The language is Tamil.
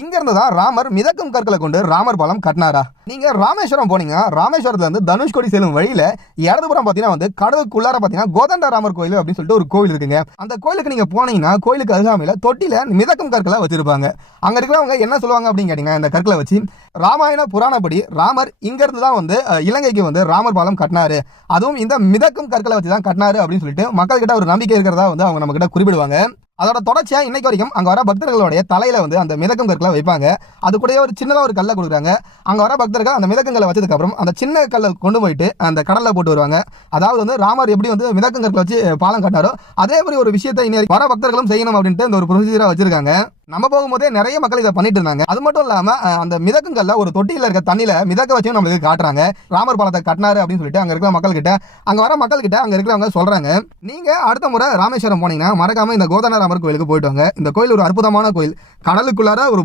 இங்க இருந்து தான் ராமர் மிதக்கும் கற்களை கொண்டு ராமர் பாலம் கட்டினாரா? நீங்க ராமேஸ்வரம் போனீங்க, ராமேஸ்வரத்துல இருந்து தனுஷ்கோடி செல்லும் வழியில இடதுபுறம் பாத்தீங்கன்னா வந்து கடலுக்குள்ளார பாத்தீங்கன்னா கோதண்ட ராமர் கோயில் அப்படின்னு சொல்லிட்டு ஒரு கோவில் இருக்குங்க. அந்த கோயிலுக்கு நீங்க போனீங்கன்னா கோயிலுக்கு அருகாமையில தொட்டில மிதக்கும் கற்களை வச்சிருப்பாங்க. அங்க இருக்கிறவங்க என்ன சொல்லுவாங்க அப்படின்னு கேட்டீங்க, இந்த கற்களை வச்சு ராமாயண புராணப்படி ராமர் இங்க இருந்து தான் வந்து இலங்கைக்கு வந்து ராமர் பாலம் கட்டினாரு, அதுவும் இந்த மிதக்கும் கற்களை வச்சு தான் கட்டினாரு அப்படின்னு சொல்லிட்டு மக்கள் கிட்ட ஒரு நம்பிக்கை இருக்கிறதா வந்து அவங்க நம்ம கிட்ட குறிப்பிடுவாங்க. அதோட தொடர்ச்சியா இன்னைக்கு வரைக்கும் அங்க வர பக்தர்களுடைய தலையில வந்து அந்த மிதக்கும் கற்களை வைப்பாங்க. அது கூட ஒரு சின்னதா ஒரு கல்லை கொடுக்குறாங்க. அங்க வர பக்தர்கள் அந்த மிதக்கங்களை வச்சதுக்கு அப்புறம் அந்த சின்ன கல்லை கொண்டு போயிட்டு அந்த கடல்ல போட்டு வருவாங்க. அதாவது வந்து ராமர் எப்படி வந்து மிதக்கும் கற்களை வச்சு பாலம் கட்டாரோ அதே மாதிரி ஒரு விஷயத்தை இன்னைக்கு வர பக்தர்களும் செய்யணும் அப்படின்ட்டு இந்த ஒரு ப்ரொசீஜரா வச்சிருக்காங்க. நம்ம போகும்போதே நிறைய மக்கள் இதை பண்ணிட்டு இருந்தாங்க. அது மட்டும் இல்லாம அந்த மிதக்குங்கள்ல ஒரு தொட்டியில இருக்க தண்ணியில மிதக்க வச்சு நம்மளுக்கு காட்டுறாங்க. ராமர் பாலத்தை கட்டினாரு அப்படின்னு சொல்லிட்டு அங்க இருக்கிற மக்கள் கிட்ட, அங்க வர மக்கள் கிட்ட அங்க இருக்கிறவங்க சொல்றாங்க. நீங்க அடுத்த முறை ராமேஸ்வரம் போனீங்கன்னா மறக்காம இந்த கோதண்ட ராமர் கோயிலுக்கு போயிட்டு வாங்க. இந்த கோயில் ஒரு அற்புதமான கோயில். கடலுக்குள்ளார ஒரு